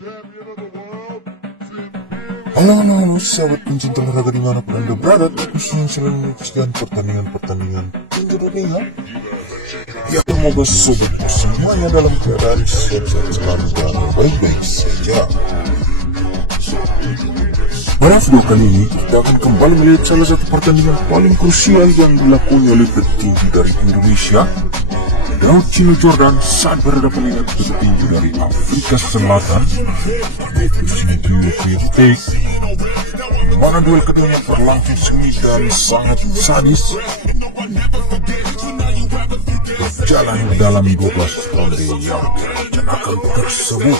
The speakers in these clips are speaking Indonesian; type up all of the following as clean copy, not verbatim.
Halo, sahabat pencinta olahraga dimanapun Anda berada, khususnya yang sering menyaksikan pertandingan-pertandingan tinju dunia. Ya, semoga sobat semuanya dalam keadaan sehat sekali dan baik-baik saja. Pada video kali ini, kita akan kembali melihat salah satu pertandingan paling krusial yang dilakoni oleh petinju dari Indonesia, Daud Chino Jordan, saat berhadapan dengan petinju dari Afrika Selatan, mana duel keduanya berlangsung sengit dan sangat sadis, berjalan dalam 12 ronde yang direncanakan tersebut.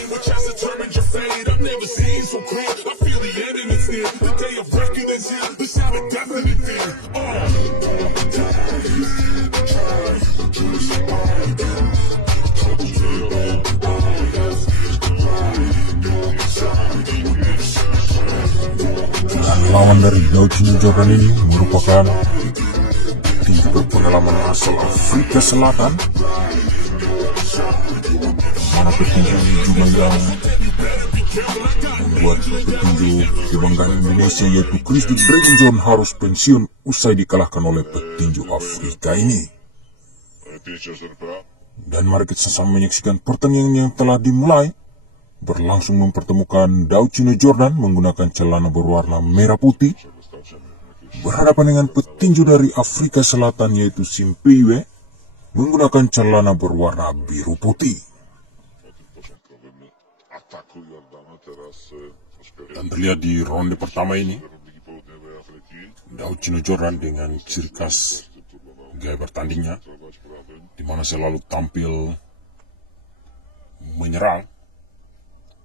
Lawan dari Daud Chino Jordan ini merupakan petinju berpengalaman asal Afrika Selatan, mana petinju juga yang membuat petinju kebanggaan Indonesia yaitu Chris the Dragon John harus pensiun usai dikalahkan oleh petinju Afrika ini. Dan mari kita sama menyaksikan pertandingan yang telah dimulai. Berlangsung mempertemukan Daud Chino Jordan menggunakan celana berwarna merah putih berhadapan dengan petinju dari Afrika Selatan yaitu Simpiwe menggunakan celana berwarna biru putih. Dan terlihat di ronde pertama ini, Daud Chino Jordan dengan ciri khas gaya bertandingnya, di mana selalu tampil menyerang.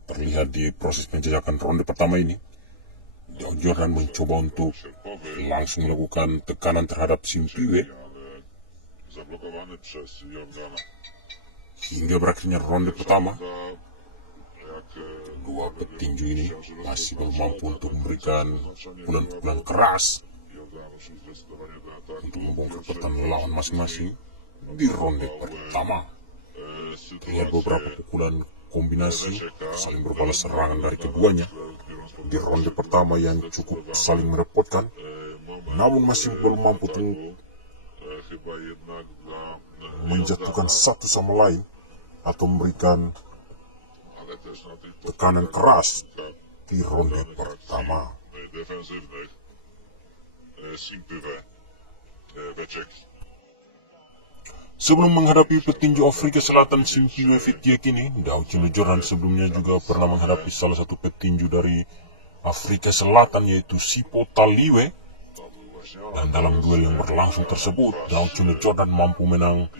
Terlihat di proses penjajakan ronde pertama ini, Daud Jordan mencoba untuk langsung melakukan tekanan terhadap Simpiwe hingga berakhirnya ronde pertama. Dua petinju ini masih belum mampu untuk memberikan pukulan-pukulan keras untuk membongkar pertahanan lawan masing-masing di ronde pertama. Terlihat beberapa pukulan kombinasi saling berbalas serangan dari keduanya di ronde pertama yang cukup saling merepotkan, namun masih belum mampu menjatuhkan satu sama lain atau memberikan tekanan keras di ronde pertama. Sebelum menghadapi petinju Afrika Selatan Simpiwe Fitiek ini, Daud Chino Jordan sebelumnya juga pernah menghadapi salah satu petinju dari Afrika Selatan yaitu Sipho Taliwe. Dan dalam duel yang berlangsung tersebut, Daud Chino Jordan mampu menang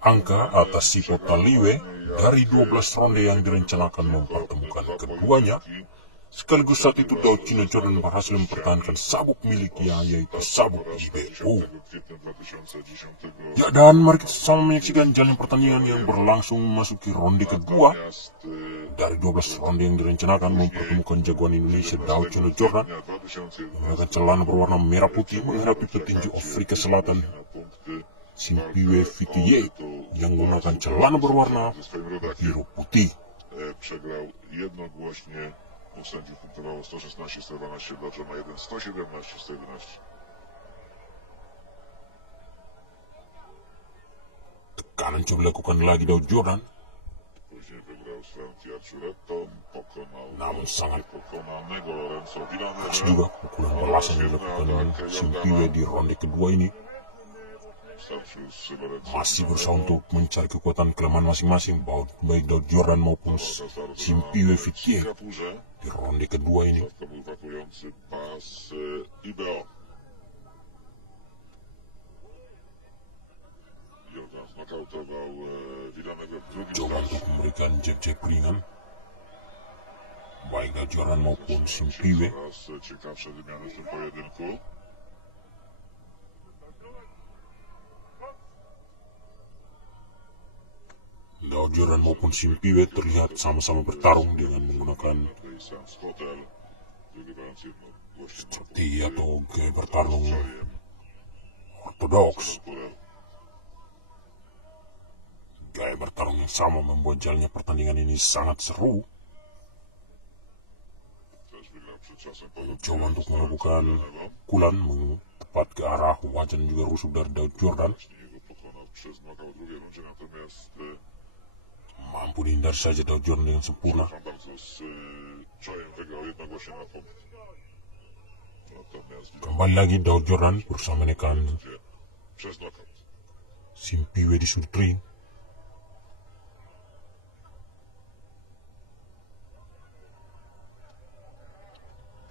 angka atas Sipho Taliwe dari 12 ronde yang direncanakan mempertemukan keduanya. Sekaligus saat itu Daud Chino Jordan berhasil mempertahankan sabuk miliknya yaitu sabuk IBO. Ya, dan mari kita sama menyaksikan jalannya pertandingan yang berlangsung memasuki ronde kedua. Dari 12 ronde yang direncanakan mempertemukan jagoan Indonesia Daud Chino Jordan menggunakan celana berwarna merah putih menghadapi petinju Afrika Selatan Simpiwe Fitiek yang menggunakan celana berwarna biru putih. Sędziów punktowało 116-112 dla Johna 1, 117-111. Tekanan coba dilakukan lagi Daud Jordan. Później wygrał z Frantier Ciuretto, pokonał Namun sangat pokonanego Lorenzo Villanova. keras juga pukulan balasan yang dilakukan Simpiwe di ronde kedua ini. Masih berusaha untuk mencari kekuatan kelemahan masing-masing baik Daud Jordan maupun Simpiwe Fitiek di ronde kedua ini. Coba untuk memberikan jab-jab ringan baik Daud Jordan maupun Simpiwe. Daud Jordan maupun Simpiwe terlihat sama-sama bertarung dengan menggunakan strategi atau gaya bertarung ortodoks. Gaya bertarung yang sama membuat jalannya pertandingan ini sangat seru. czasem podobnie coba untuk jest melakukan Lewą. kulan tepat ke arah wajah dan juga rusuk dari Daud Jordan. Jego pokonał przez nokaut w drugiej rundzie, natomiast Mampu dihindari saja Daud Jordan dengan sempurna. przepraszam bardzo, z Chojem wygrał jednogłośnie na punkt. Natomiast Kembali lagi Daud Jordan berusaha menekan przez nokaut. Simpiwe di sudut ring.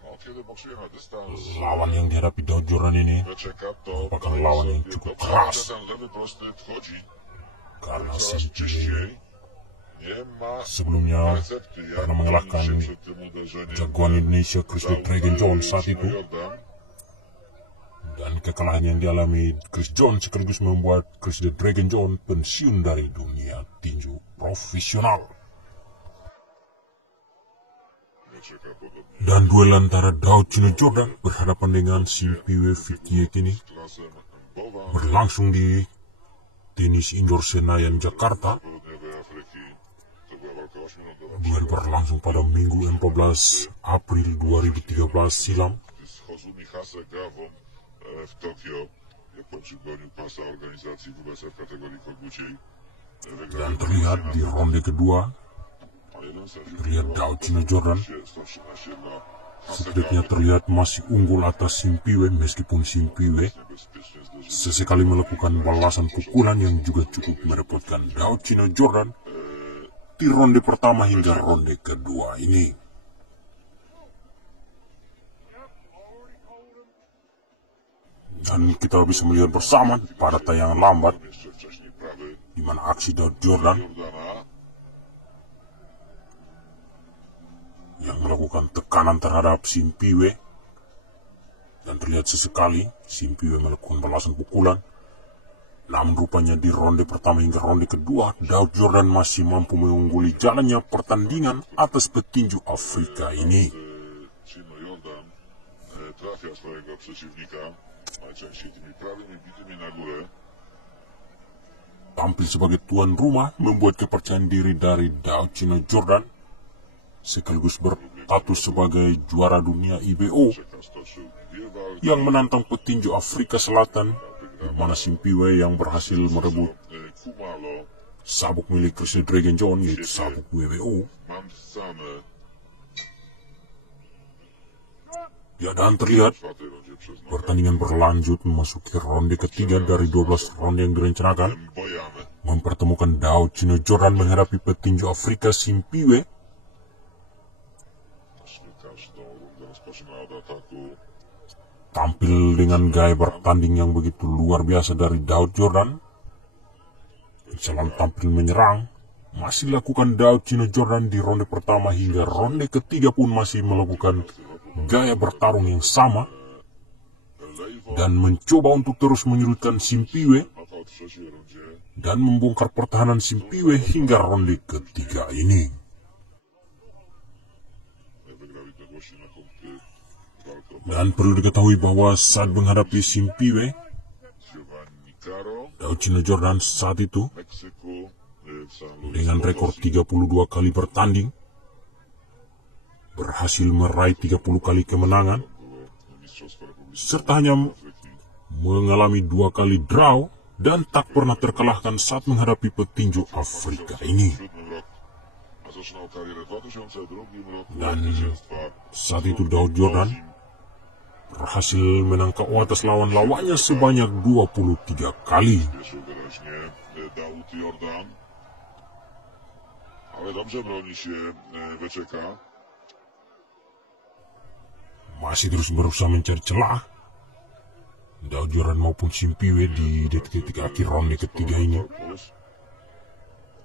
No, kiedy boksuje na dystans, Lawan yang dihadapi Daud Jordan ini Beczeka to merupakan lawan yang cukup keras ten lewy prosty wchodzi karena coraz Simpiwe czyściej. Nie ma sebelumnya recepty, jak pernah mengalahkan bronić się przed tym uderzeniem. jagoan Indonesia Chris the Dragon Jones saat itu, Jordan. dan kekalahan yang dialami Chris Jones sekaligus membuat Chris the Dragon Jones pensiun dari dunia tinju profesional. Beczeka podobnie Dan duel antara Daud Chino Jordan berhadapan dengan Simpiwe Fitiyek ini klasem Bowa berlangsung di tenis indoor Senayan Jakarta. Południowej Afryki. To była walka 8-minutowa. Duel berlangsung pada Minggu 14 April 2013 silam. Z Hozumi Hasegawą w Tokio. Japończyk bronił pasa organizacji WBC w kategorii koguciej. Dan terlihat di ronde kedua, terlihat Daud Chino Jordan 113 na setidaknya terlihat masih unggul atas Simpiwe, meskipun Simpiwe bezpiecznie zderzył. sesekali melakukan balasan pukulan yang juga cukup merepotkan Daud Chino Jordan di ronde pertama hingga ronde kedua ini. Dan kita bisa melihat bersama pada tayangan lambat Jeszcze wcześniej prawy di mana aksi Daud Jordan Jordana. yang melakukan tekanan terhadap Simpiwe, dan terlihat sesekali Simpiwe melakukan balasan pukulan. Namun rupanya di ronde pertama hingga ronde kedua, Daud Jordan masih mampu mengungguli jalannya pertandingan atas petinju Afrika ini. Chino Jordan trafia swojego przeciwnika najczęściej tymi prawymi bitymi na górę. Tampil sebagai tuan rumah membuat kepercayaan diri dari Daud Chino Jordan, sekaligus berstatus sebagai juara dunia IBO Beczeka stoczył dwie walki. yang menantang petinju Afrika Selatan, di mana Simpiwe yang berhasil merebut Kumalo sabuk milik Chris the Dragon Jones, yaitu sabuk WBO. Mamsane Ya, dan terlihat w czwartej rundzie przez nokaut. pertandingan berlanjut memasuki ronde ketiga dari 12 ronde yang direncanakan, Bojany. mempertemukan Daud Chino Jordan menghadapi petinju Afrika Simpiwe. Każdą rundę rozpoczyna od ataku. Tampil dengan gaya bertanding yang begitu luar biasa dari Daud Jordan, selalu tampil menyerang, masih dilakukan Daud Chino Jordan di ronde pertama hingga ronde ketiga pun masih melakukan gaya bertarung yang sama dan mencoba untuk terus menyulitkan Simpiwe Nokaut w trzeciej rundzie. dan membongkar pertahanan Simpiwe hingga ronde ketiga ini. Wygrał jednogłośnie na punkty walkę Dan perlu diketahui bahwa saat menghadapi Simpiwe, Giovanni Caro Daud Chino Jordan saat itu w Meksyku w San Luis dengan rekor 32 kali bertanding, berhasil meraih 30 kali kemenangan, było Mistrzostwo Republiki serta hanya Afryki. mengalami 2 kali draw dan tak pernah terkalahkan saat menghadapi petinju Afrika ini. 2007 rok, a zaczynał karierę w 2002 roku Dan zwycięstwa saat itu Daud Jordan berhasil menangkap atas lawan-lawannya sebanyak 23 kali. Spieszył wyraźnie Daud Jordan, ale dobrze broni się Beczeka. Masih terus berusaha mencari celah Daud Jordan maupun Simpiwe di detik-detik akhir ronde ketiga ini. Korpus,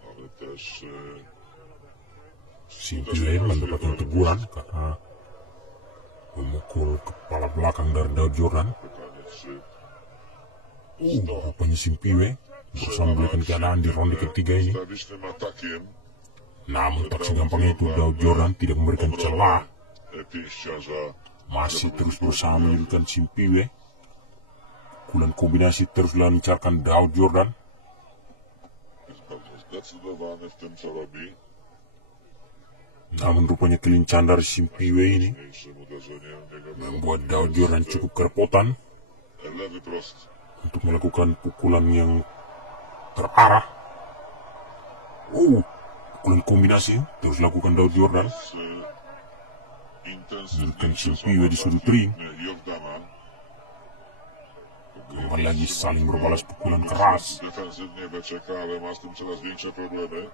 ale też Simpiwe mendapatkan teguran karena memukul kepala belakang dari Daud Jordan. pytanie, czy Rupanya Simpiwe berusaha memberikan keadaan di ronde ketiga ini. ustawicznym atakiem Namun tak segampang itu Daud Jordan tidak memberikan celah, pięściarza masih terus berusaha menyulitkan Simpiwe. Pukulan kombinasi terus dilancarkan Daud Jordan. jest bardzo zdecydowany w tym, co robi. Namun rupanya kelincahan dari Simpiwe ini mniejszym uderzeniem niego membuat Daud Jordan cukup kerepotan lewy prost. untuk melakukan pukulan yang terarah. Pukulan kombinasi terus lakukan Daud Jordan. Berikan Simpiwe di sudut ring. Jordana. Kembali lagi saling berbalas pukulan keras. Defensywnie Beczeka, ale ma z tym coraz większe problemy.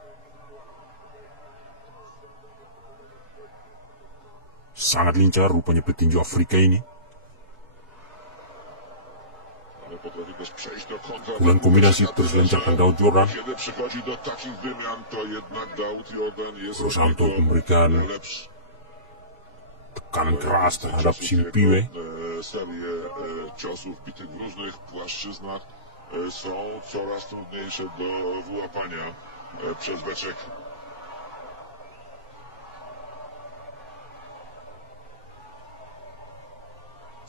Sangat lincah rupanya petinju Afrika ini. Ale potrafi też przejść do kontra. Pukulan kombinasi terus lancarkan Daud Jordan. Kiedy przychodzi do takich wymian, to jednak Daud Jordan jest Berusaha untuk memberikan lepszy. tekanan keras terhadap Simpiwe. Serie ciosów bitych w różnych płaszczyznach są coraz trudniejsze do wyłapania przez Beczeka.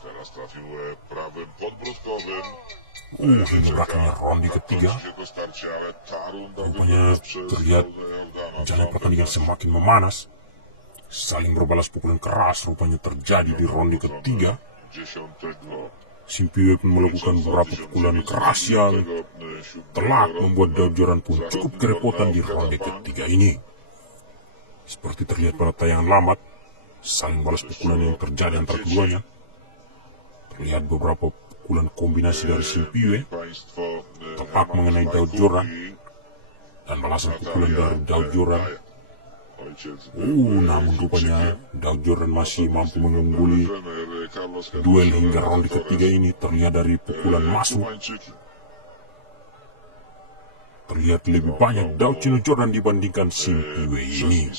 Teraz trafił prawym podbródkowym. Hingga belakangnya ronde ketiga. Kończy się to starcie, ale ta runda Rupanya wygrana przez terlihat Jordana. jalan pertandingan semakin memanas. Saling berbalas pukulan keras rupanya terjadi di ronde ketiga. 10. Simpiwe pun melakukan beberapa pukulan keras yang telak membuat Daud Jordan pun cukup kerepotan di ronde ketiga ini. Seperti terlihat pada tayangan lamat, saling balas pukulan yang terjadi antara keduanya. Terlihat beberapa pukulan kombinasi dari Simpiwe tepat mengenai Daud Jordan dan balasan pukulan dari Daud Jordan. Namun rupanya Daud Jordan masih mampu mengungguli duel hingga ronde ketiga ini. Terlihat dari pukulan masuk, terlihat lebih banyak Daud Jordan dibandingkan Simpiwe ini.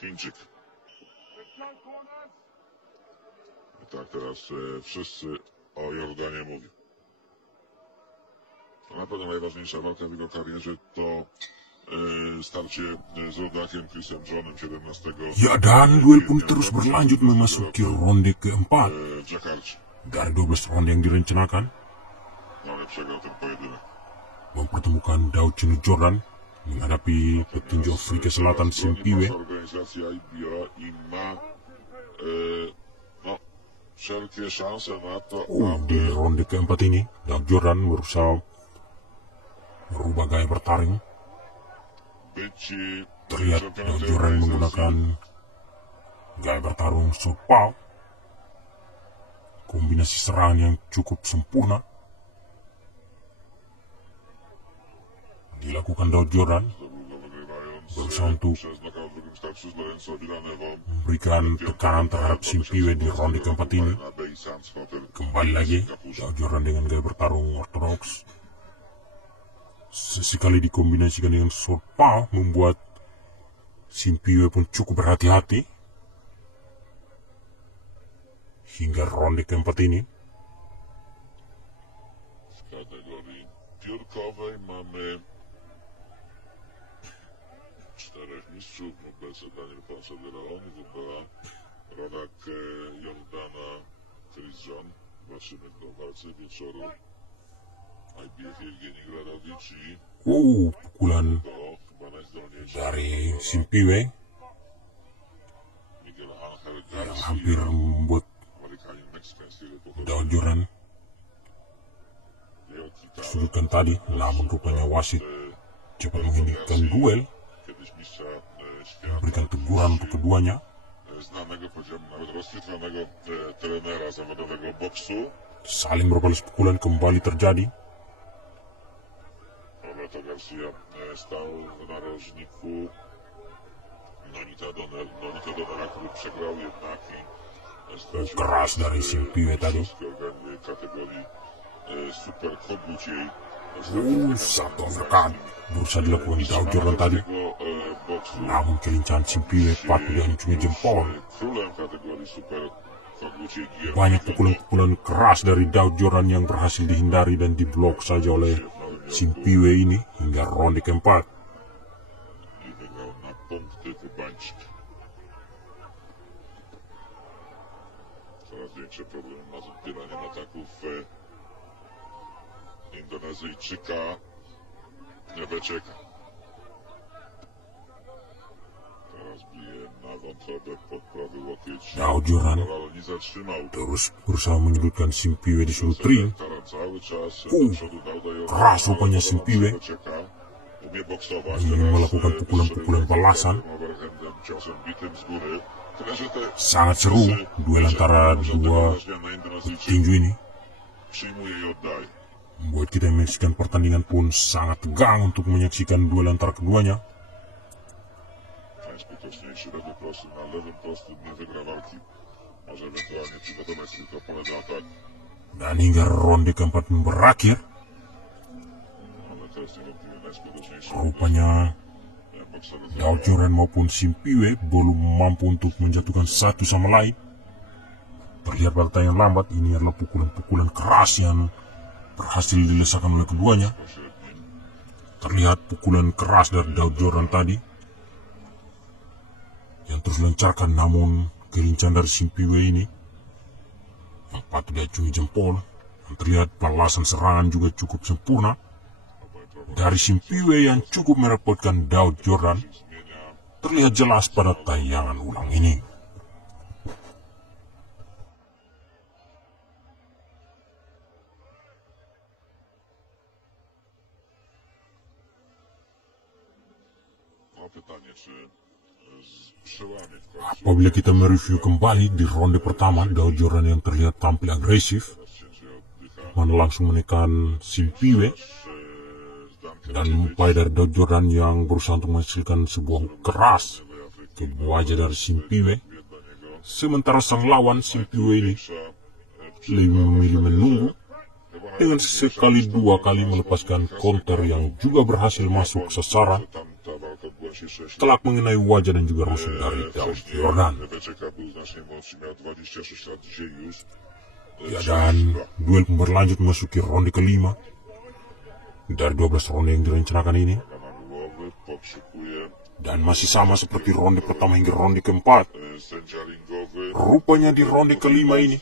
Chińczyk. Tak, teraz wszyscy o Jordanie mówią. Na pewno najważniejsza walka w jego karierze to starcie z rodakiem Chrisem Johnem 17. Ya, dan duel pun terus berlanjut memasuki ronde keempat. W Dżakarcie. Dari 12 ronde yang direncanakan, No ale przegrał ten pojedynek. mempertemukan Daud Jordan menghadapi petinju Afrika Selatan Simpiwe. Organizacja IBA i ma wszelkie szanse na to, Di ronde keempat ini Daud Jordan berusaha merubah gaya bertarung. być Terlihat Daud Jordan menggunakan gaya bertarung southpaw, kombinasi serangan yang cukup sempurna dilakukan Daud Jordan, berusaha untuk przez knockout wykorzystawczy z Lorenzo Villanevą memberikan tekanan terhadap Simpiwe di ronde keempat ini. na Bay Sands Hotel. Kembali lagi Daud Jordan dengan gaya bertarung ortodoks, sesekali dikombinasikan dengan southpaw membuat Simpiwe pun cukup berhati-hati hingga ronde keempat ini. W kategorii piórkowej mamy 4 mistrzów. Obecnie Daniel Ponce de Leon, wybrała rodak Jordana, Chris John. Zobaczymy kto w walce wieczoru. IBF Jewgeni Gradowicz i Pukulan to chyba najzdolniejszy dari Simpiwe Miguel Angel yang Garcia, hampir membuat Amerykanin meksykańskiego pochodzenia. Daud Jordan Jego Kitana, sudutkan tadi, namun rupanya wasit cepat menghentikan duel, kiedyś mistrza świata, memberikan teguran untuk keduanya. znanego, powiedziałbym nawet rozświetlonego trenera zawodowego boksu. Saling berbalas pukulan kembali terjadi. Roberto Garcia stał w narożniku Nonita Donera, który przegrał jednak i stracił Keras dari Simpiwe tadi. organ kategorii super koguciej. Satu overcut berusaha dilakukan Daud Jordan tadi, Boksu namun kelincahan Simpiwe patut diacungi jempol. królem kategorii super koguciej GMA. Banyak pukulan-pukulan keras dari Daud Jordan yang berhasil dihindari dan diblok saja oleh Simpiwe ini hingga ronde keempat. I wygrał na punkty kubańskie. Coraz większe problemy ma z odbieraniem ataków Indonezyjczyka Beczeka. Sobek podprawił łokieć. Daud Jordan Ale nie zatrzymał. terus berusaha menyudutkan Simpiwe di seluruh ring. Karan cały czas do przodu Dauda Jordana. Keras rupanya Simpiwe. Umie boksować. Ingin melakukan pukulan-pukulan balasan. Overhandem, ciosem bitym z góry. Tyle, że te Sangat seru duel antara dua petinju ini. przyjmuje i oddaje. Buat kita yang menyaksikan pertandingan pun sangat tegang untuk menyaksikan duel antara keduanya. Najskuteczniejszy lewy prosty na lewym prostym nie wygra walki. Może ewentualnie przygotować tylko pole do ataku. Dan hingga ronde keempat berakhir, Ale to jest niewątpliwie najskuteczniejszy. rupanya Bokser Daud Jordan maupun Simpiwe belum mampu untuk menjatuhkan satu sama lain. Terlihat pada tayangan lambat ini adalah pukulan-pukulan keras yang berhasil dilesakan oleh keduanya. pośrednim. Terlihat pukulan keras dari Daud Jordan tadi yang terus lancarkan, namun kelincaan dari Simpiwe ini yang patut diacungi jempol. Dan terlihat balasan serangan juga cukup sempurna dari Simpiwe yang cukup merepotkan Daud Jordan. Terlihat jelas pada tayangan ulang ini. Mam pytanie, czy przełamie w końcu Apabila kita mereview kembali di ronde pertama, Daud Jordan yang terlihat tampil agresif, rozcięcie oddycha. mana langsung menekan Simpiwe, Zdankę dan upaya dari Daud Jordan yang berusaha untuk menghasilkan sebuah keras ke wajah dari Simpiwe. dla niego. Sementara sang lawan Simpiwe ini Większa lebih memilih menunggu dengan sekali dua kali melepaskan counter yang juga berhasil masuk sasaran, tam ta walka odbyła się 6 telak mengenai wajah dan juga rusuk dari Daud Jordan. BCK był znacznie młodszy, miał 26 lat, dzisiaj już Ya, dan duel pun berlanjut memasuki ronde kelima dari 12 ronde yang direncanakan ini, na głowy, pokrzykuje dan masih sama seperti ronde pertama hingga ronde keempat. sędzia ringowy. Rupanya di ronde kelima ini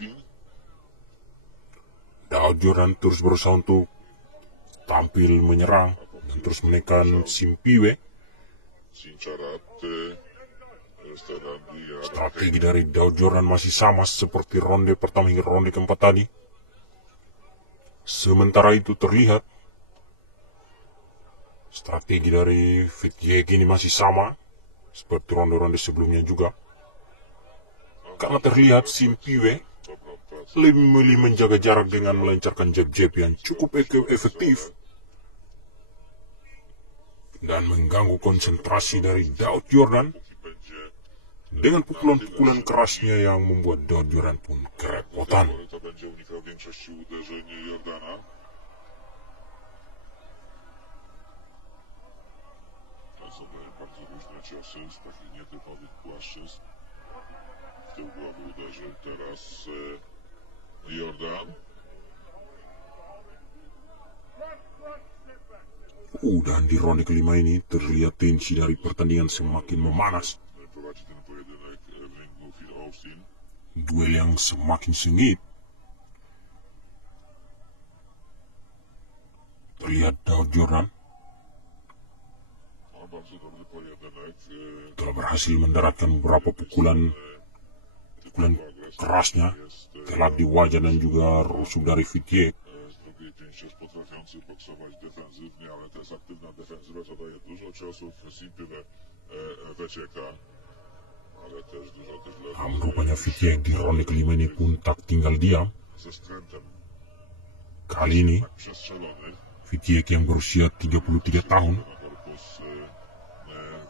Daud Jordan terus berusaha untuk tampil menyerang dan terus menekan Simpiwe. Cinciaraty, Stelandia, Strategi dari Daud Jordan masih sama seperti ronde pertama hingga ronde keempat tadi. Sementara itu terlihat strategi dari Fitjek ini masih sama seperti ronde-ronde sebelumnya juga. Karena terlihat Simpiwe lebih memilih menjaga jarak dengan melancarkan jab-jab yang cukup efektif dan mengganggu konsentrasi dari Daud Jordan będzie dengan pukulan-pukulan kerasnya yang membuat Daud Jordan pun kerepotan. to będzie unikał większości uderzeń Jordana. To są bardzo różne ciosy z takich nietypowych płaszczyzn. W tył głowy uderzył teraz Jordan. Dan di ronde kelima ini terlihat tensi dari pertandingan semakin memanas. Prowadzi ten pojedynek w ringu Phil Austin. Duel yang semakin sengit. Terlihat Daud Jordan Ma bardzo dobry pojedynek. telah berhasil mendaratkan beberapa pukulan kerasnya, telak di wajah dan juga rusuk dari Fitjek. Z drugiej pięści jest potrafiący boksować defensywnie, ale to jest aktywna defensywa, co daje dużo ciosów. Simpyle wycieka, ale też dużo tych Namun lewów rupanya Fitjek di ronde kelima ini pun tak tinggal diam. ze skrętem Kali ini tak przestrzelony. Fitjek yang berusia 33 tahun Na korpus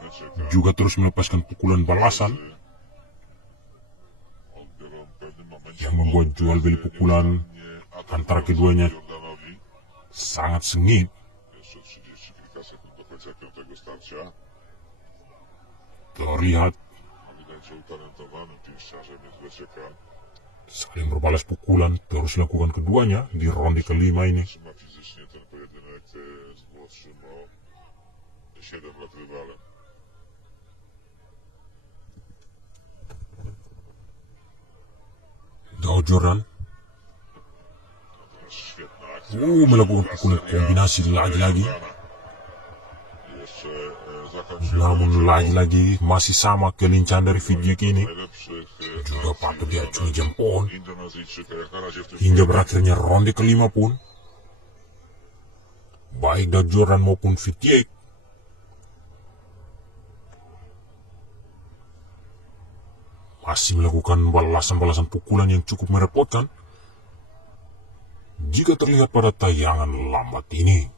wycieka. juga terus melepaskan pukulan balasan Odbiorą w pewnym momencie yang membuat jual beli pukulan antara keduanya Jordanowi. sangat sengit. Jeszcze 30 kilka sekund do końca piątego starcia. Terlihat A widać, że utalentowanym pięściarzem jest wycieka. saling berbalas pukulan terus lakukan keduanya di ronde kelima ini. Trzyma fizycznie ten pojedynek z młodszym o 7 lat rywalem. Daud Jordan Świetna akcja. melakukan pukulan kombinasi lagi-lagi. Jeszcze zakończył Namun lagi-lagi masih sama kelincahan dari video ini. Juga patut diacungi jempol. Hingga berakhirnya ronde kelima pun, baik Daud Jordan maupun Fitiek masih melakukan balasan-balasan pukulan yang cukup merepotkan jika terlihat pada tayangan lambat ini.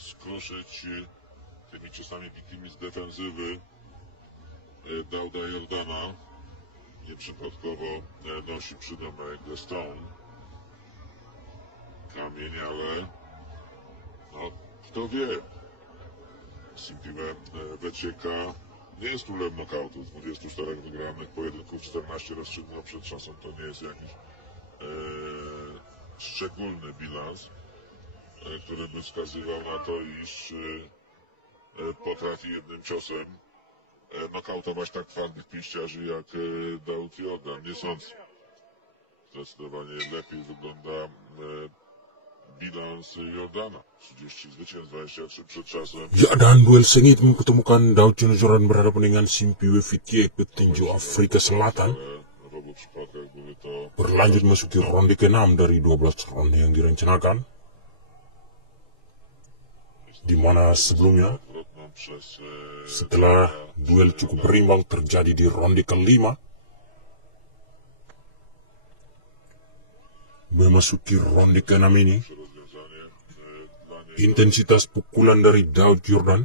Skruszyć tymi ciosami bitymi z defensywy Dauda Jordana. Nieprzypadkowo nosi przydomek The Stone. Kamień, ale no, kto wie. Simpiwe Wecieka nie jest królem knockoutu. 24 wygranych pojedynków, 14 rozstrzygnięć przed czasem. To nie jest jakiś szczególny bilans, który by wskazywał na to, iż potrafi jednym ciosem nokautować tak twardych pięściarzy jak Daud Jordan. Nie sądzę. Zdecydowanie lepiej wygląda bilans Jordana. 30 zwycięstw, 23 przed czasem. Ya, dan duel sengit mempertemukan Daud Jordan berhadapan dengan Simpiwe Fitiek petinju Afrika Selatan. W obu przypadkach były to Berlanjut masuki ronde ke-6 dari 12 ronde yang direncanakan. Di mana sebelumnya, setelah duel cukup berimbang terjadi di ronde kelima, memasuki ronde ke-6 ini, intensitas pukulan dari Daud Jordan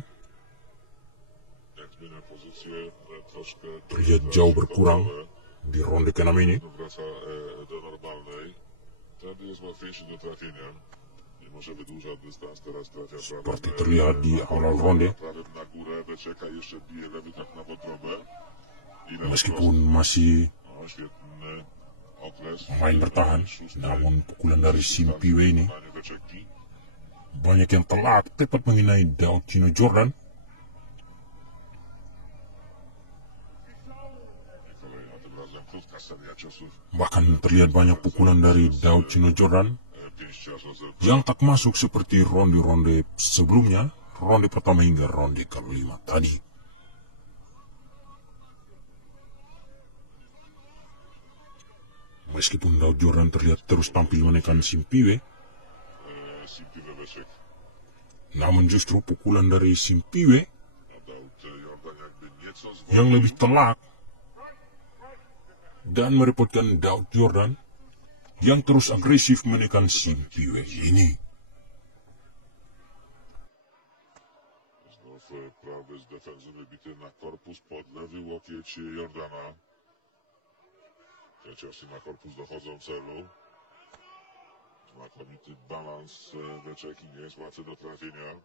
terlihat jauh berkurang di ronde ke-6 ini. Seperti terlihat di awal ronde, meskipun masih main bertahan, namun pukulan dari Simpiwe ini banyak yang telak tepat mengenai Daud Jordan. Bahkan terlihat banyak pukulan dari Daud Jordan yang tak masuk seperti ronde-ronde sebelumnya, ronde pertama hingga ronde kelima tadi. Meskipun Daud Jordan terlihat terus tampil menekan Simpiwe, namun justru pukulan dari Simpiwe yang lebih telak dan merepotkan Daud Jordan yang terus agresif menekan Simpiwe ini. Znów prawy z defensywy bity na korpus pod lewy łokieć Jordana. Te ciosy na korpus dochodzą celu. Znakomity balans Weczeki, nie jest łatwy do trafienia.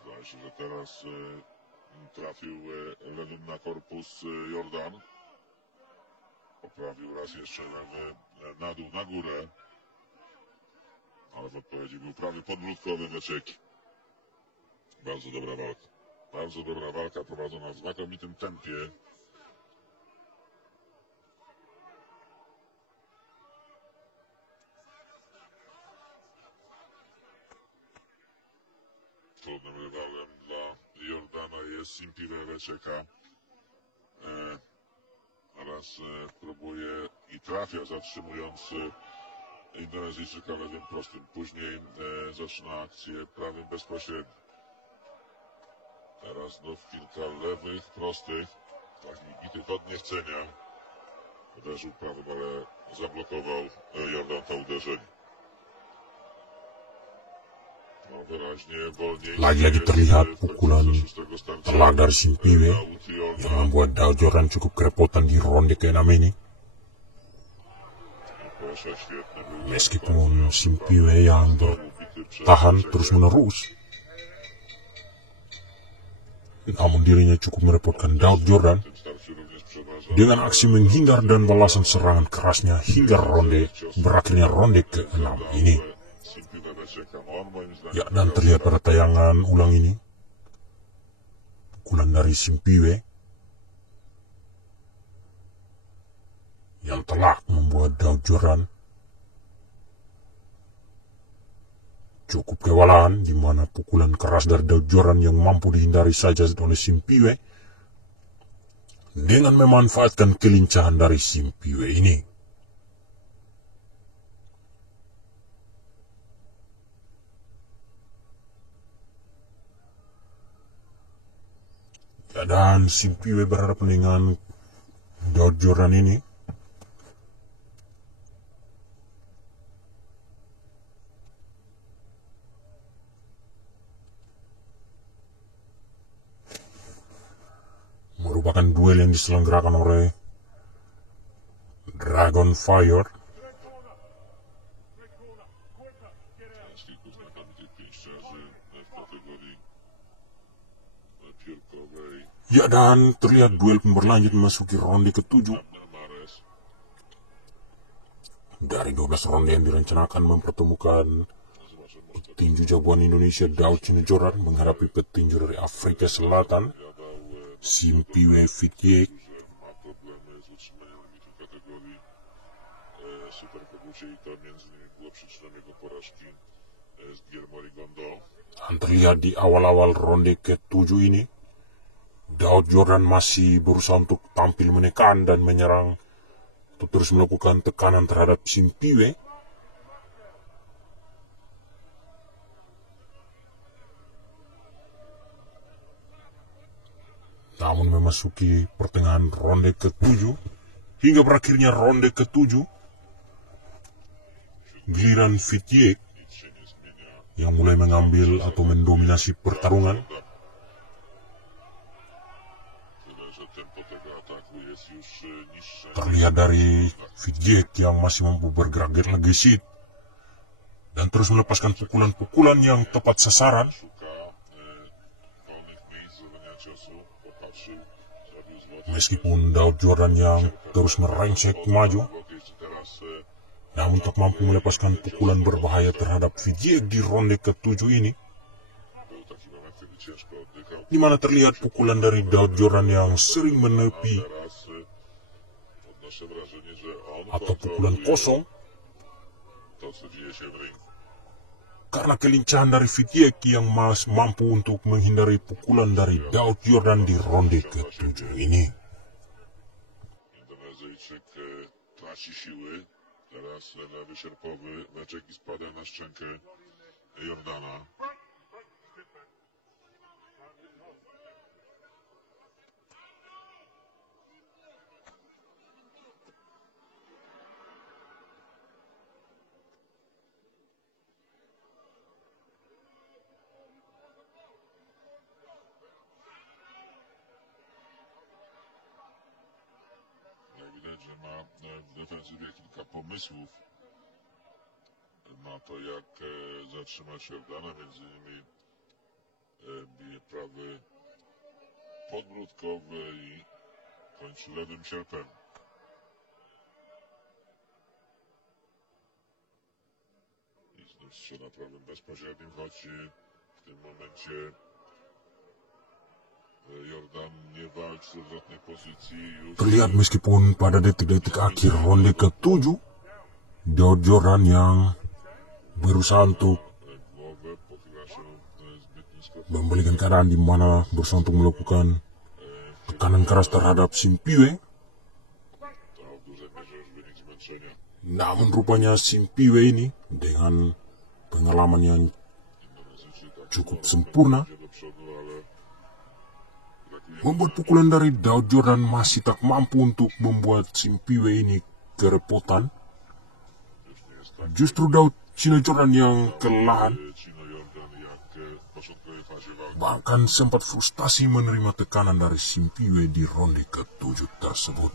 Zdaje się, że teraz trafił lewym na korpus Jordan. Poprawił raz jeszcze lewy na dół, na górę. Ale w odpowiedzi był prawy podbródkowy Weczeki. Bardzo dobra walka. Bardzo dobra walka prowadzona w znakomitym tempie. Trudnym rywalem dla Jordana jest Simpiwe Weczeka. Teraz próbuje i trafia, zatrzymując Indonezyjczyka lewym prostym. Później zaczyna akcję prawym bezpośrednim. Teraz znów kilka lewych, prostych, takich bitych od niechcenia. Uderzył prawym, ale zablokował Jordan to uderzenie. No, wyraźnie wolniej. Lagi-lagi terlihat pukulan telak dari Simpiwe yang membuat Daud Jordan cukup kerepotan di ronde ke-6 ini. Meskipun Simpiwe yang bertahan terus-menerus, namun dirinya cukup merepotkan Daud Jordan dengan aksi menghindar dan balasan serangan kerasnya hingga ronde berakhirnya ronde ke-6 ini. Ya, dan terlihat pada tayangan ulang ini pukulan dari Simpiwe yang telak membuat Daud Jordan Cukup kewalahan di mana pukulan keras dari Daud Jordan yang mampu dihindari saja oleh Simpiwe dengan memanfaatkan kelincahan dari Simpiwe ini. Dan Simpiwe berhadapan dengan Daud Jordan ini. Merupakan duel yang diselenggarakan oleh Dragon Fire. Ya, dan terlihat duel pun berlanjut memasuki ronde ke-7. Dari 12 ronde yang direncanakan mempertemukan petinju jagoan Indonesia Daud Chino Jordan menghadapi petinju dari Afrika Selatan Simpiwe Fitjek. Dan terlihat di awal-awal ronde ke-7 ini Daud Jordan masih berusaha untuk tampil menekan dan menyerang, untuk terus melakukan tekanan terhadap Simpiwe. Namun memasuki pertengahan ronde ke-7 hingga berakhirnya ronde ke-7, giliran Fitjek yang mulai mengambil atau mendominasi pertarungan. Terlihat dari Fitjek yang masih mampu bergerak gesit dan terus melepaskan pukulan-pukulan yang tepat sasaran. Meskipun Daud Jordan yang terus merengsek maju, namun tak mampu melepaskan pukulan berbahaya terhadap Fitjek di ronde ke-7 ini, di mana terlihat pukulan dari Daud Jordan yang sering menepi atau pukulan kosong karena kelincahan dari Fitjek yang mampu untuk menghindari pukulan dari Daud Jordan di ronde ke-7 ini. Indonezyjczyk traci siły. Teraz lewy sierpowy meczek i spada na szczękę Jordana. Widać, że ma w defensywie kilka pomysłów na to, jak zatrzymać Jordana. Między innymi bije prawy podbródkowy i kończy lewym sierpem. I znów strzela prawym bezpośrednim, choć w tym momencie Jordan nie walczy z odwrotnej pozycji. Terlihat meskipun pada detik-detik akhir ronde ke-7, Daud Jordan yang berusaha untuk membalikan keadaan di mana berusaha untuk melakukan tekanan keras terhadap Simpiwe. Namun rupanya Simpiwe ini dengan pengalaman yang cukup sempurna membuat pukulan dari Daud Jordan masih tak mampu untuk membuat Simpiwe ini kerepotan. Justru Daud Chino Jordan yang kelelahan, bahkan sempat frustasi menerima tekanan dari Simpiwe di ronde ke-7 tersebut.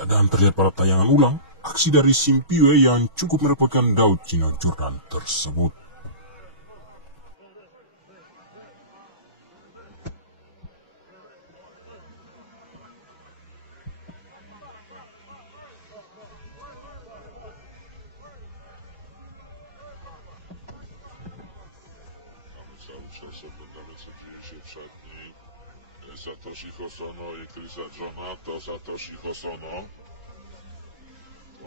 Ya, dan terlihat pada tayangan ulang aksi dari Simpiwe yang cukup merepotkan Daud Chino Jordan tersebut. Cały czas oglądamy, co dzieje się w szatni Satoshi Hosono i Chrisa Johna. To Satoshi Hosono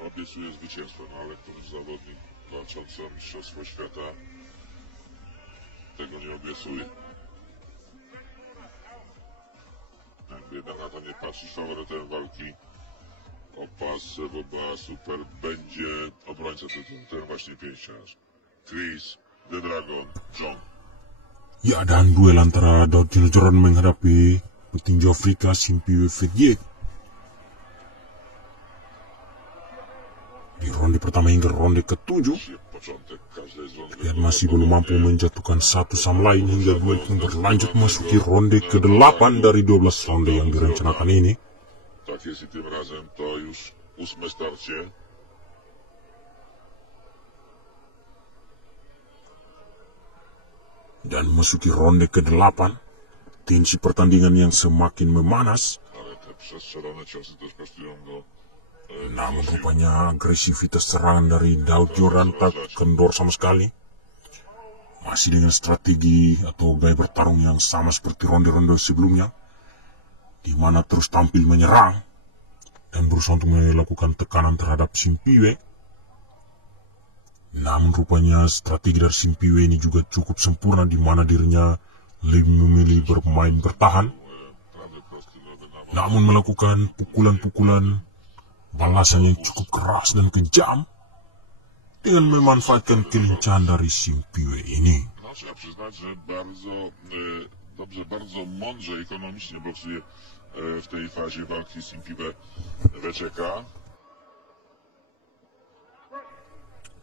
obiecuje zwycięstwo, no ale któryś zawodnik walczący o Mistrzostwo Świata tego nie obiecuje. Jakby jednak na to nie patrzeć, faworytem walki o pas Boba Super będzie obrońca tytułu, ten właśnie pięściarz, Chris The Dragon John. Ya, dan duel antara Daud Joran menghadapi petinju Afrika Simpiwe Fedye. Di ronde pertama hingga ronde ke-7, Riyad masih belum mampu menjatuhkan satu sama lain hingga duel ini berlanjut memasuki ronde ke-8 dari 12 ronde yang direncanakan ini. Tak jest i tym razem to już 8. starcie. Dan memasuki ronde ke-8, tensi pertandingan yang semakin memanas. Ale te przestrzelone ciosy też kosztują go. Namun rupanya agresivitas serangan dari Daud Joran tak kendor sama sekali. Masih dengan strategi atau gaya bertarung yang sama seperti ronde-ronde sebelumnya, di mana terus tampil menyerang dan berusaha untuk melakukan tekanan terhadap Simpiwe. Namun rupanya strategi dari Simpiwe ini juga cukup sempurna, di mana dirinya lebih memilih bermain bertahan, namun melakukan pukulan-pukulan balasan yang cukup keras dan kejam dengan memanfaatkan kelincahan dari Simpiwe ini. No, trzeba przyznać, że bardzo dobrze, bardzo mądrze, ekonomicznie boksuje w tej fazie walki Simpiwe WCK.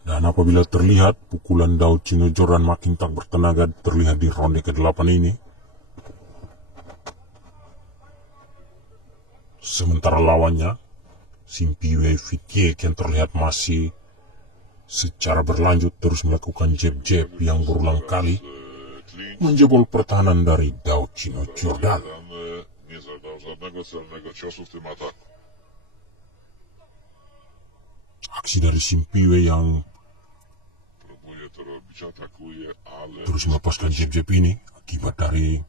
Dan apabila terlihat pukulan Daud Chino Joran makin tak bertenaga terlihat di ronde ke-8 ini, sementara lawannya Simpiwe Fedye yang terlihat masih secara berlanjut terus melakukan jab-jab yang berulang kali menjebol pertahanan dari Daud Chino Joran. Nie zadał żadnego celnego ciosu w tym ataku. Aksi dari Simpiwe yang Próbuje to robić, atakuje, ale terus melepaskan jab-jab ini akibat dari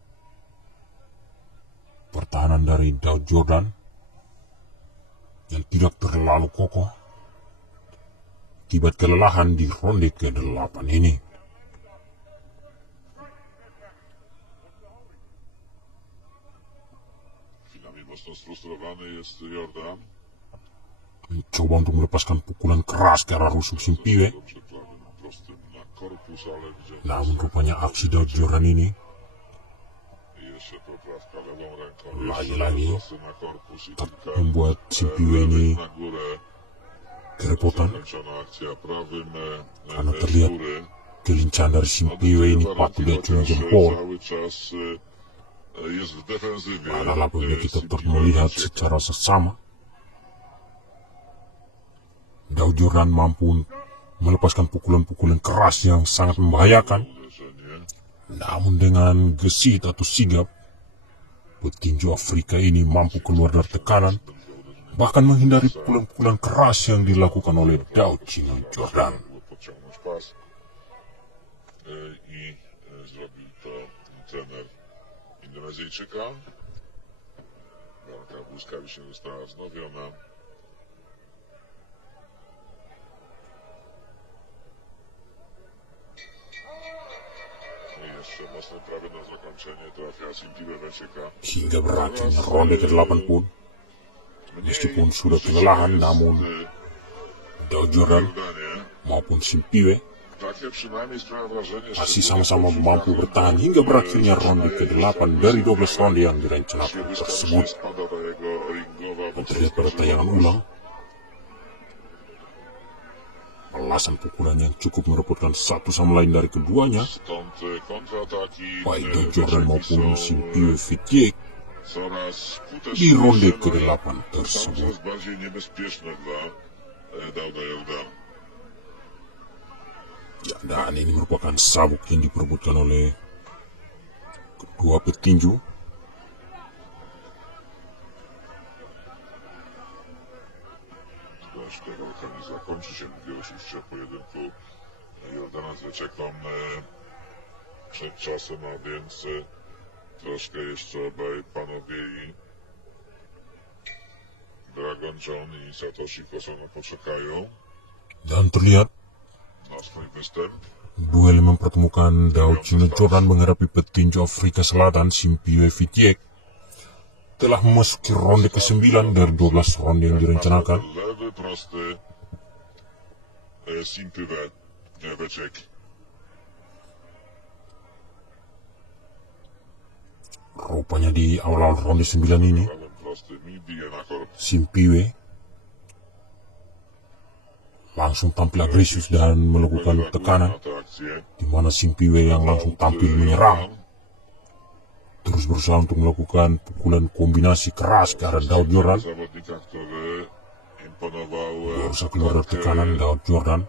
pertahanan dari Daud Joran yang tidak terlalu kokoh akibat kelelahan di ronde ke-8 ini. chwilami mocno sfrustrowany jest Jordan. Mencoba untuk melepaskan pukulan keras ke arah rusuk Simpiwe, Dobrze prawym prostym na korpus, ale gdzie namun rupanya aksi Daud Joran ini jeszcze poprawka lewą ręką. Lagi-lagi Prosty na korpus i tak kilka membuat Simpiwe ini na górę. kerepotan Zakończona akcja prawym karena terlihat góry. kelincahan dari Simpiwe ini patut diacungi jempol. Cały czas jest w defensywie. Padahal apabila kita terus melihat secara seksama, Daud Joran mampu melepaskan pukulan-pukulan keras yang sangat membahayakan. Namun dengan gesit atau sigap, petinju Afrika ini mampu keluar dari tekanan, bahkan menghindari pukulan-pukulan keras yang dilakukan oleh Daud Chino Joran. Podciągnąć pas i zrobił to trener Indonezyjczyka. Walka błyskawicznie została wznowiona. I jeszcze mocny prawy na zakończenie trafia Simpiwe WCK. Hingga berakhirnya ronde ke-8 pun, meskipun sudah kelelahan, namun Daud Joran maupun Simpiwe Takie przynajmniej sprawia wrażenie, że masih sama-sama mampu bertahan hingga berakhirnya ronde ke-8 dari 12 ronde yang direncanakan tersebut. spada ta jego ringowa Dan terlihat pada tayangan ulang, balasan pukulan yang cukup merebutkan satu sama lain dari keduanya, stąd kontrataki baik Daud Joran maupun Simpiwe Fedye coraz di ronde skuteczniejsze, ke-8 są tersebut. coraz bardziej niebezpieczne dla Dauda Jordana. Ya, dan ini merupakan sabuk yang diperebutkan oleh kedua petinju. Zaś ta walka nie zakończy się, mówiło się jeszcze o pojedynku Jordana z Wyczeką przed czasem, a więc troszkę jeszcze obaj panowie i Dragon John i Satoshi Kosono poczekają. Dan terlihat No Duel mempertemukan Daud Jordan menghadapi petinju Afrika Selatan Simpiwe Fitiek telah memasuki ronde ke-9 dari 12 ronde yang direncanakan. Rupanya di awal-awal ronde 9 ini, Simpiwe langsung tampil agresif dan melakukan tekanan, di mana Simpiwe yang langsung tampil menyerang, terus berusaha untuk melakukan pukulan kombinasi keras ke arah Daud Jordan. Berusaha keluar dari tekanan Daud Jordan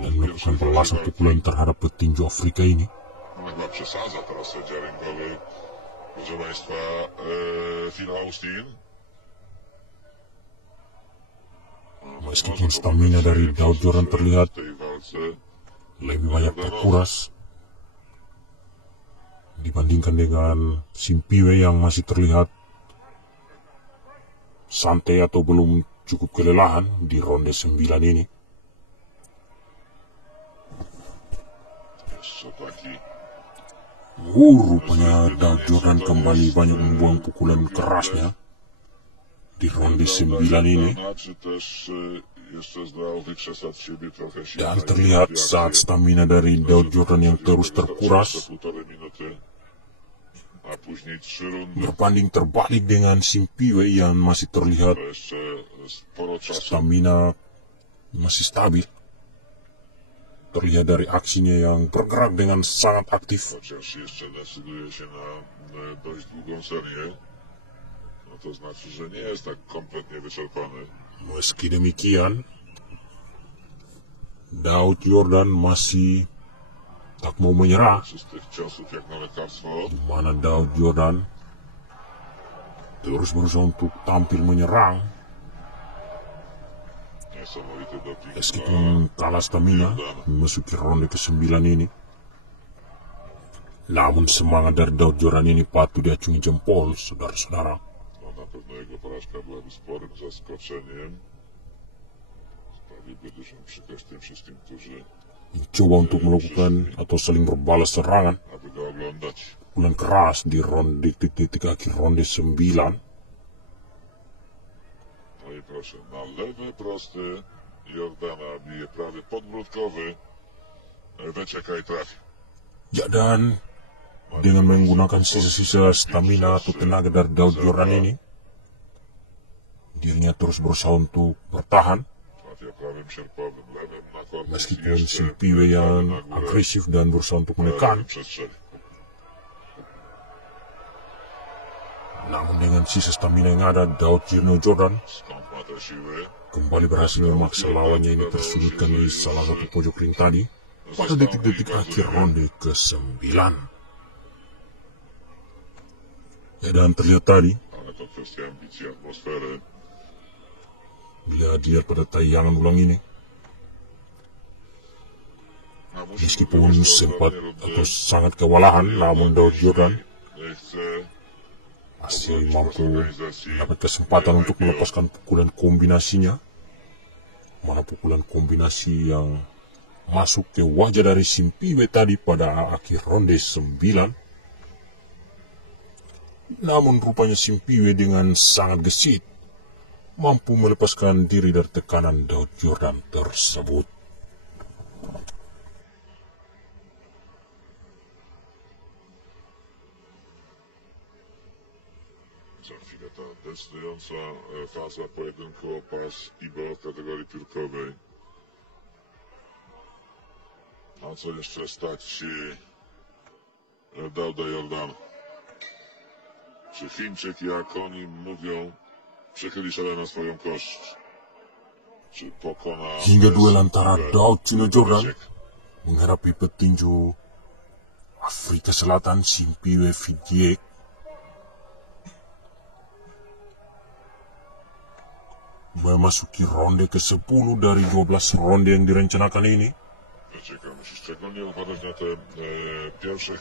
dan melakukan balasan pukulan terhadap petinju Afrika ini. Meskipun stamina dari Daud Jordan terlihat lebih banyak terkuras dibandingkan dengan Simpiwe yang masih terlihat santai atau belum cukup kelelahan di ronde 9 ini. Rupanya Daud Jordan kembali banyak membuang pukulan kerasnya di ronde 9 ini, dan terlihat saat stamina dari Daud Jordan yang terus terkuras berbanding terbalik dengan Simpiwe yang masih terlihat stamina masih stabil. Terlihat dari aksinya yang bergerak dengan sangat aktif. Meski demikian, Daud Jordan masih tak mau menyerah, di mana Daud Jordan terus berusaha untuk tampil menyerang. Meskipun kalah stamina memasuki ronde ke-9 ini, namun semangat dari Daud Jordan ini patut diacungi jempol, saudara-saudara. Mencoba untuk melakukan atau saling berbalas serangan, pukulan keras di ronde detik-detik akhir ronde 9. Na lewy prosty Jordana bije prawy podbródkowy, wycieka i trafi. Ya, dan dengan menggunakan sisa-sisa stamina atau tenaga dari Daud Jordan ini, dirinya terus berusaha untuk bertahan. Meskipun Simpiwe yang agresif dan berusaha untuk menekan, namun dengan sisa stamina yang ada, Daud Jordan kembali berhasil memaksa lawannya ini tersudutkan di salah satu pojok ring tadi pada detik-detik akhir ronde ke-9. Ya, dan terlihat tadi, bila dilihat pada tayangan ulang ini, meskipun sempat atau sangat kewalahan, namun Daud Jordan masih mampu mendapat kesempatan untuk melepaskan pukulan kombinasinya, mana pukulan kombinasi yang masuk ke wajah dari Simpiwe tadi pada akhir ronde 9. Namun rupanya Simpiwe dengan sangat gesit mampu melepaskan diri dari tekanan Daud Jordan tersebut. Za chwilę ta decydująca faza pojedynku o pas IBO w kategorii piórkowej. A co jeszcze stać się Dauda Jordana? Czy Chińczyk, jak oni mówią, przychyli szale na swoją kość? Czy pokona... Hingga duel antara Daud Jordan menghadapi petinju Afrika Selatan Simpiwe Fitiek memasuki ronde ke-10 dari 12 ronde yang direncanakan ini,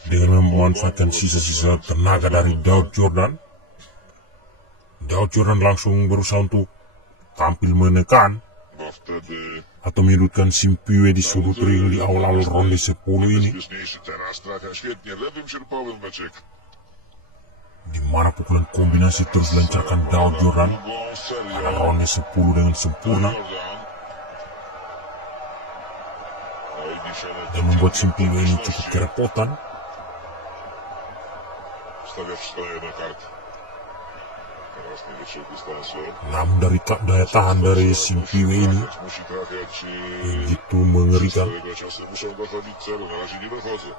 dengan memanfaatkan sisa-sisa tenaga dari Daud Jordan. Daud Jordan langsung berusaha untuk tampil menekan, a wtedy atau menyudutkan Simpiwe di sudut ring di awal-awal ronde 10 ini, bezpieczniejszy. Teraz trafia świetnie lewym sierpowym meczek. di mana pukulan kombinasi terus dilancarkan Daud Jordan Drugą serią. pada ronde 10 dengan sempurna Jordan. No i dzisiaj dan membuat Simpiwe ini cukup kerepotan. stawia wszystko na jedną kartę. Teraz najwyższej dystansu. Namun dari daya tahan dari Simpiwe ini Musi trafiać begitu mengerikan, swojego ciosu. Muszą dochodzić celu. Na razie nie dochodzą.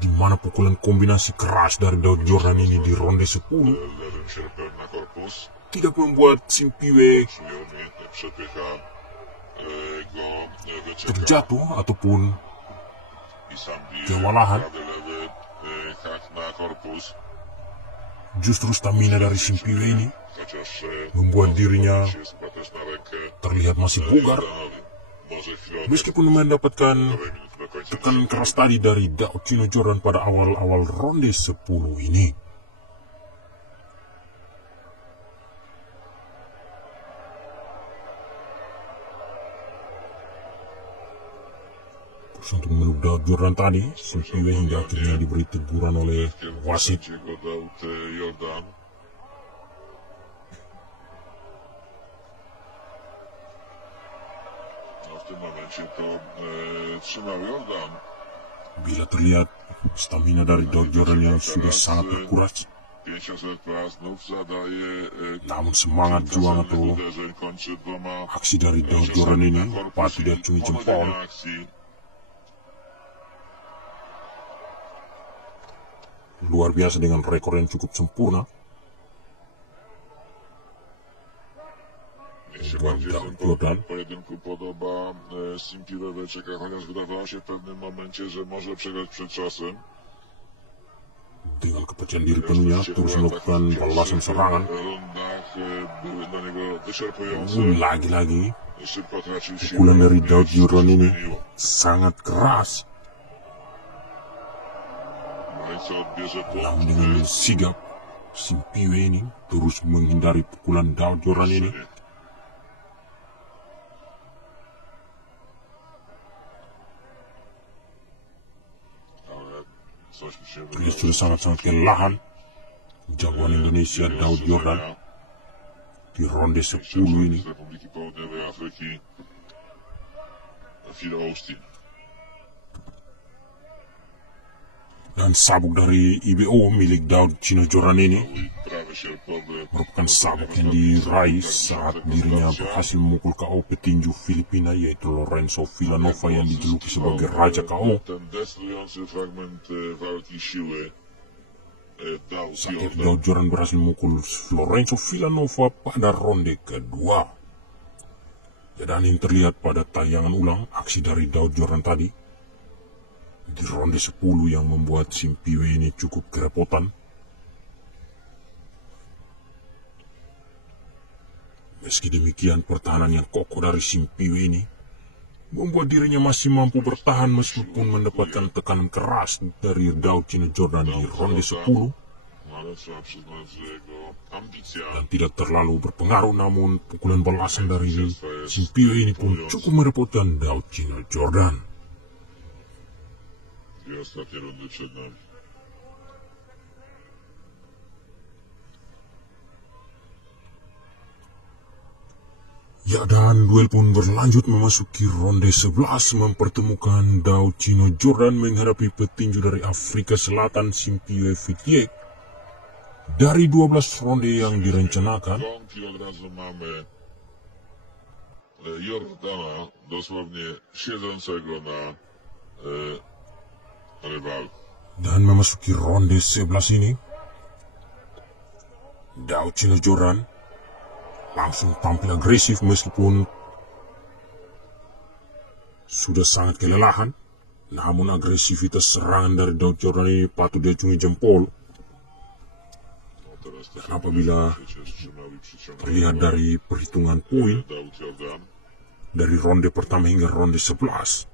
di mana pukulan kombinasi keras dari Daud Jordan ini di ronde 10 Lewym sierpem na korpus. tidak membuat Simpiwe Czuje umiejętnie przepycha go, wycieka terjatuh ataupun i sam bije. kewalahan. Prawy lewy hak na korpus. Justru stamina dari Simpiwe ini Chociaż membuat dirinya jest chyba też na rękę terlihat masih bugar, Jordanowi. Może chwilę meskipun mendapatkan minut do końca. tekanan keras tadi dari Daud Chino Jordan pada awal-awal ronde 10 ini. Terus untuk memeluk Daud Jordan tadi, Simpiwe hingga akhirnya diberi teguran oleh wasit. Go Daud Jordan. No w tym momencie to trzymał Jordan. Bila terlihat stamina dari Daud Jordan yang sudah sangat terkuras, 500 plus znów zadaje namun semangat juang atau uderzeń, kończy dwoma aksi dari Daud Jordan ini patut diacungi jempol. akcji. Luar biasa dengan rekor yang cukup sempurna. Mnie się Buat bardziej Daud ten Jordan. pojedynku podoba Simpiwe Weczeka, chociaż wydawało się w pewnym momencie, że może przegrać przed czasem. Dengan kepercayaan diri penuhnya terus melakukan balasan serangan. Rundach były dla niego wyczerpujące. Lagi-lagi Szybko tracił siłę. pukulan dari Daud Jordan ini Zmieniło. sangat keras. No i co odbierze Namun punkt? dengan sigap Simpiwe ini terus menghindari pukulan Daud Jordan ini. Ale coś mi się Terlihat sudah sangat-sangat kelelahan jagoan Indonesia Daud Jordan di ronde 10 ini. z Republiki Południowej Afryki Phil Austin. Dan sabuk dari IBO milik Daud Chino Jordan ini Prawy sierpowy. merupakan sabuk yang diraih saat dirinya berhasil memukul KO petinju Filipina yaitu Lorenzo Villanova yang dijuluki sebagai Raja KO. Ten decydujący fragment walki siły dał Saat itu Jordan. Daud Jordan berhasil memukul Lorenzo Villanova pada ronde kedua. Dan ini terlihat pada tayangan ulang aksi dari Daud Jordan tadi di ronde 10 yang membuat Simpiwe ini cukup kerepotan. Meski demikian, pertahanan yang kokoh dari Simpiwe ini membuat dirinya masih mampu bertahan meskipun mendapatkan tekanan keras dari Daud Chino Jordan di ronde 10 No ale trzeba przyznać, że jego ambicja dan tidak terlalu berpengaruh, namun pukulan balasan dari Simpiwe ini pun cukup merepotkan Daud Chino Jordan. dwie ostatnie rundy przed nami. Ya, dan duel pun berlanjut memasuki ronde 11 mempertemukan Daud Chino Jordan menghadapi petinju dari Afrika Selatan Simpiwe Fitiek. Dari 12 ronde yang direncanakan, Wątki od razu mamy Jordana, dosłownie siedzącego na rywal. dan memasuki ronde 11 ini, Daud Chino Jordan langsung tampil agresif meskipun sudah sangat kelelahan. Namun agresivitas serangan dari Daud Jordan ini patut diacungi jempol. No teraz to Dan apabila przecież trzymał i przyciągnął terlihat dari perhitungan poin Daud Jordan. dari ronde pertama hingga ronde 11,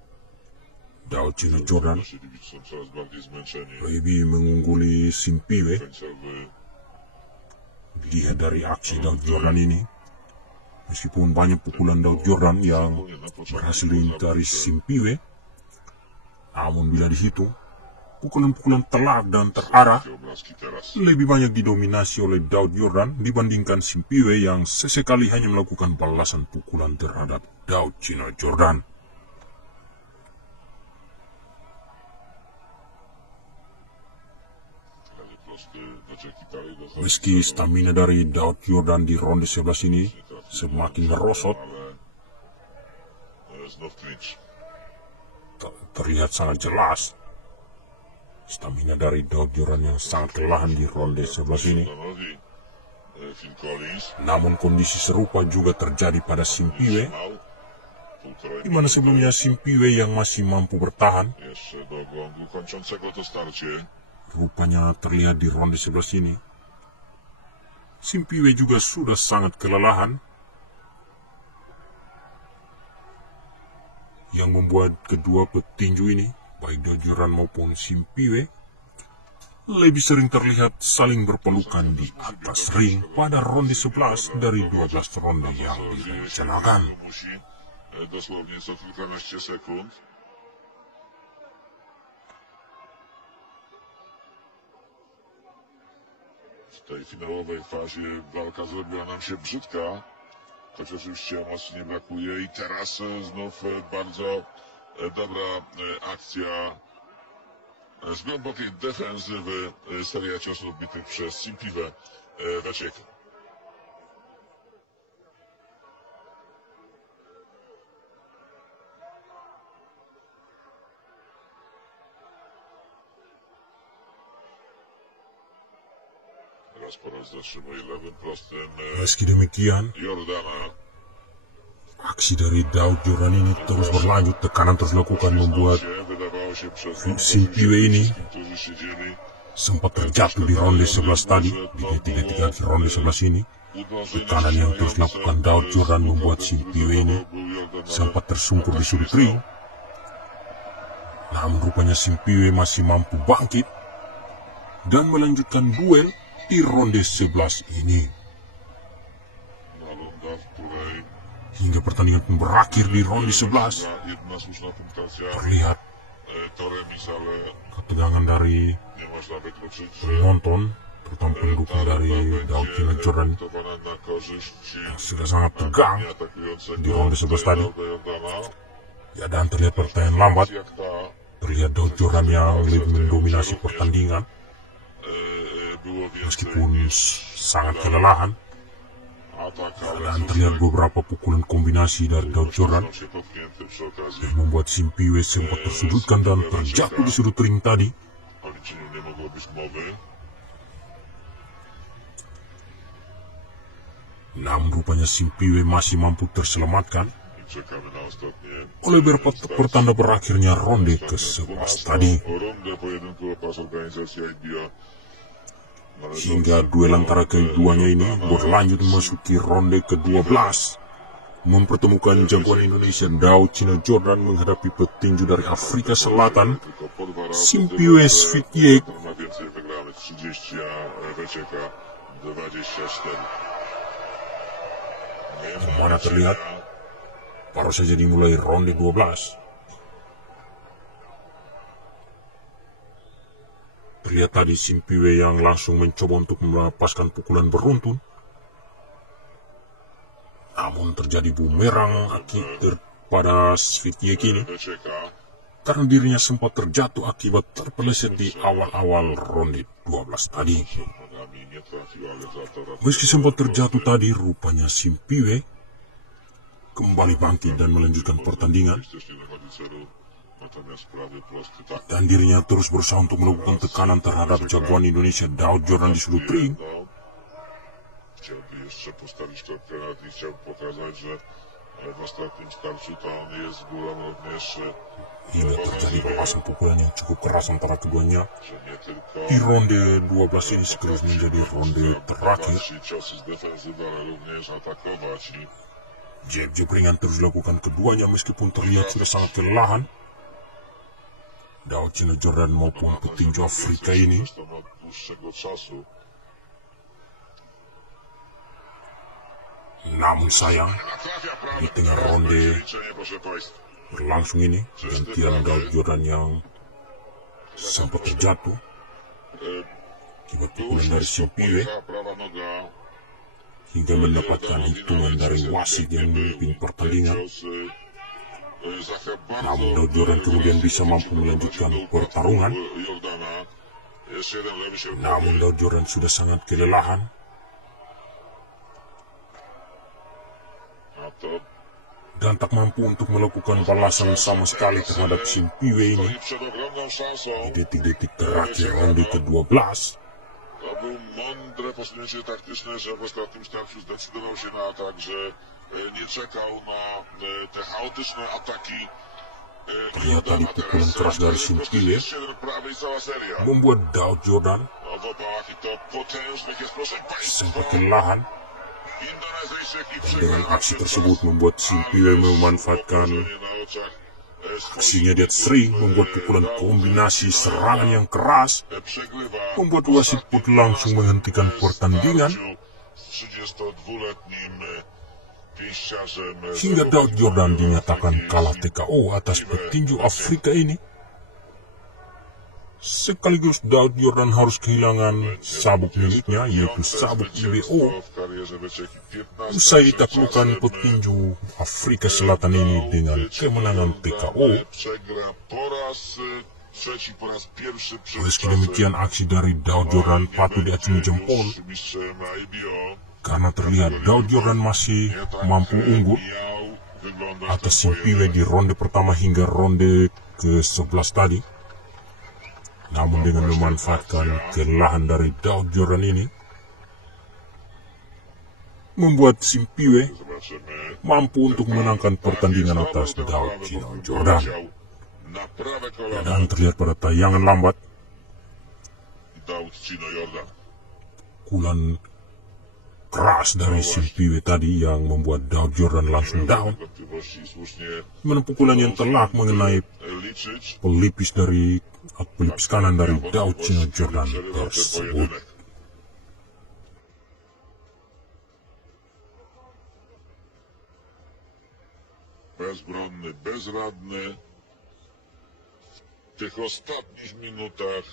Daud Chino Jordan Nasi są coraz bardziej zmęczeni. lebih mengungguli Simpiwe. Końcowy Dilihat dari aksi Daud Jordan ini, Meskipun banyak pukulan Daud Jordan yang berhasil diingkari Simpiwe, namun bila dihitung, pukulan-pukulan telak dan terarah lebih banyak didominasi oleh Daud Jordan dibandingkan Simpiwe yang sesekali hanya melakukan balasan pukulan terhadap Daud Chino Jordan. Meski stamina dari Daud Jordan di ronde 11 ini semakin merosot, terlihat sangat jelas stamina dari Daud Jordan yang sangat kelelahan di ronde 11 ini. Namun kondisi serupa juga terjadi pada Simpiwe, di mana sebelumnya Simpiwe yang masih mampu bertahan, rupanya terlihat di ronde 11 ini Simpiwe juga sudah sangat kelelahan, yang membuat kedua petinju ini, baik Daud Jordan maupun Simpiwe, lebih sering terlihat saling berpelukan di atas ring pada ronde 11 dari 12 ronde yang direncanakan. W tej finałowej fazie walka zrobiła nam się brzydka, choć oczywiście emocji nie brakuje i teraz znów bardzo dobra akcja z głębokiej defensywy, seria ciosów odbitych przez Simpiwe Wecieka. Meski demikian, aksi dari Daud Jordan ini terus berlanjut, tekanan terus dilakukan membuat Simpiwe ini sempat terjatuh di ronde 11 tadi. Di detik-detik akhir ronde 11 ini, tekanan yang terus dilakukan Daud Jordan membuat Simpiwe ini sempat tersungkur di sudut ring. Namun rupanya Simpiwe masih mampu bangkit dan melanjutkan duel di ronde 11 ini. Hingga pertandingan pun berakhir di ronde 11, terlihat ketegangan dari penonton, terutama pendukung dari Daud Chino Jordan yang sudah sangat tegang di ronde 11 tadi. Ya, dan terlihat pertandingan lambat, terlihat Daud Jordan yang lebih mendominasi pertandingan meskipun sangat kelelahan, dan terlihat beberapa pukulan kombinasi dari Daud Jordan yang membuat Simpiwe sempat tersudutkan dan terjatuh di sudut ring tadi. Namun rupanya Simpiwe masih mampu terselamatkan oleh pertanda berakhirnya ronde ke-11 tadi. Hingga duel antara keduanya ini berlanjut memasuki ronde ke-12, mempertemukan jagoan Indonesia Daud Chino Jordan menghadapi petinju dari Afrika Selatan Simpiwe Wecieka. Yang mana terlihat baru saja dimulai ronde 12. Terlihat tadi Simpiwe yang langsung mencoba untuk melepaskan pukulan beruntun, namun terjadi bumerang akibat pada Wecieka ini karena dirinya sempat terjatuh akibat terpeleset di awal-awal ronde 12 tadi. Meski sempat terjatuh tadi, rupanya Simpiwe kembali bangkit dan melanjutkan pertandingan, dan dirinya terus berusaha untuk melakukan tekanan terhadap jagoan Indonesia Daud Jordan di sudut ring. Hingga terjadi balasan pukulan yang cukup keras antara keduanya di ronde 12 ini sekaligus menjadi ronde terakhir. Jab-jab ringan terus dilakukan keduanya meskipun terlihat sudah sangat kelelahan. Daud Chino Jordan maupun petinju Afrika ini Namun sayang, di tengah ronde berlangsung ini, gantian Daud Jordan yang sempat terjatuh akibat pukulan dari Simpiwe hingga mendapatkan hitungan dari wasit yang memimpin pertandingan. Namun Daud Jordan kemudian bisa mampu melanjutkan pertarungan. Namun Daud Jordan sudah sangat kelelahan. Dan tak mampu untuk melakukan balasan sama sekali terhadap Simpiwe ini di detik-detik terakhir ronde ke-12. To był mądre posunięcie taktyczne, że w ostatnim starciu zdecydował się na atak, że nie czekał na te chaotyczne ataki. Ternyata di pukulan keras dari Simpiwe membuat Daud Jordan sempat kelelahan. Dan dengan aksi tersebut membuat Simpiwe memanfaatkan aksinya di atas ring, membuat pukulan kombinasi serangan yang keras, membuat wasit pun langsung menghentikan pertandingan. Hingga Daud Jordan dinyatakan kalah TKO atas petinju Afrika ini. Sekaligus Daud Jordan harus kehilangan sabuk miliknya, yaitu sabuk IBO. Usai ditaklukkan petinju Afrika Selatan ini dengan kemenangan TKO. Meski demikian, aksi dari Daud Jordan patut diacungi jempol, karena terlihat Daud Jordan masih mampu unggul atas Simpiwe di ronde pertama hingga ronde ke-11 tadi. Namun dengan memanfaatkan kelelahan dari Daud Jordan ini, membuat Simpiwe mampu untuk memenangkan pertandingan atas Daud Jordan. Dan terlihat pada tayangan lambat, pukulan keras dari Simpiwe tadi yang membuat Daud Jordan langsung down. Mana pukulan yang telak mengenai pelipis kanan dari Daud Jordan tersebut. Bezbronny, bezradny. W tych ostatnich minutach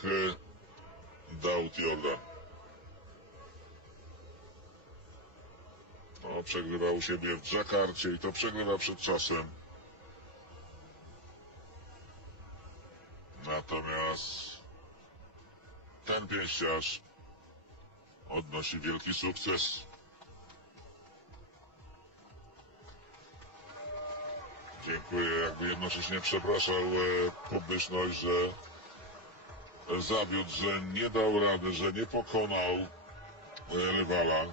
Daud Jordan. No, przegrywa u siebie w Dżakarcie i to przegrywa przed czasem. Natomiast ten pięściarz odnosi wielki sukces. Dziękuję, jakby jednocześnie przepraszał publiczność, że zawiódł, że nie dał rady, że nie pokonał rywala.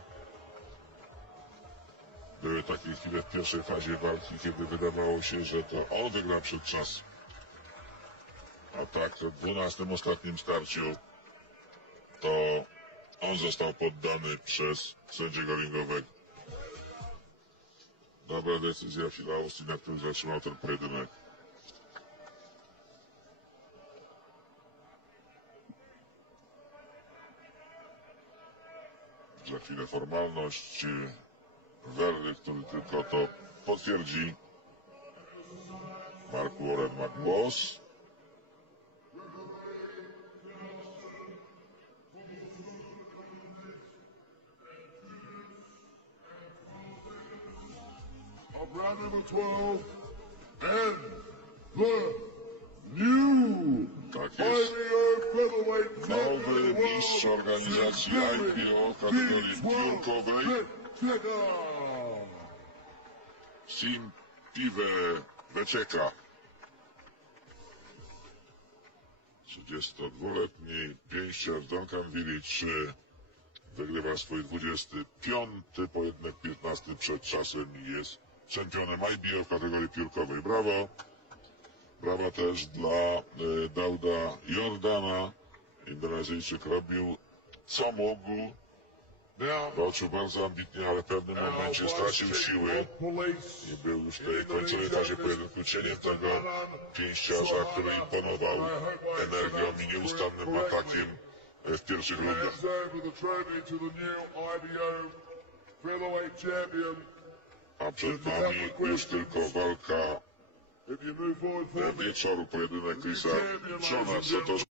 Były takie chwile w pierwszej fazie walki, kiedy wydawało się, że to on wygra przed czas. A tak, w 12. ostatnim starciu to on został poddany przez sędziego ringowego. Dobra decyzja Phila Austina, który zatrzymał ten pojedynek. Za chwilę formalność. Werdykt, który tylko to potwierdzi. Mark Warren ma głos. Round number 12 and the new Nowy mistrz organizacji IPO w kategorii piórkowej. Simpiwe Weczeka. 32-letni pięściarz Duncan Village wygrywa swój 25. pojedynek, 15 przed czasem i jest czempionem IBO w kategorii piórkowej. Brawo. Brawa też dla Dauda Jordana. Indonezyjczyk robił co mógł. Walczył bardzo ambitnie, ale w pewnym momencie stracił siły i był już w tej końcowej fazie pojedynku cieniem tego pięściarza, który imponował energią i nieustannym atakiem w pierwszych rundach. featherweight champion. A przed nami już tylko walka If you move forward, wieczoru, pojedynek Chrisa Johna. Co to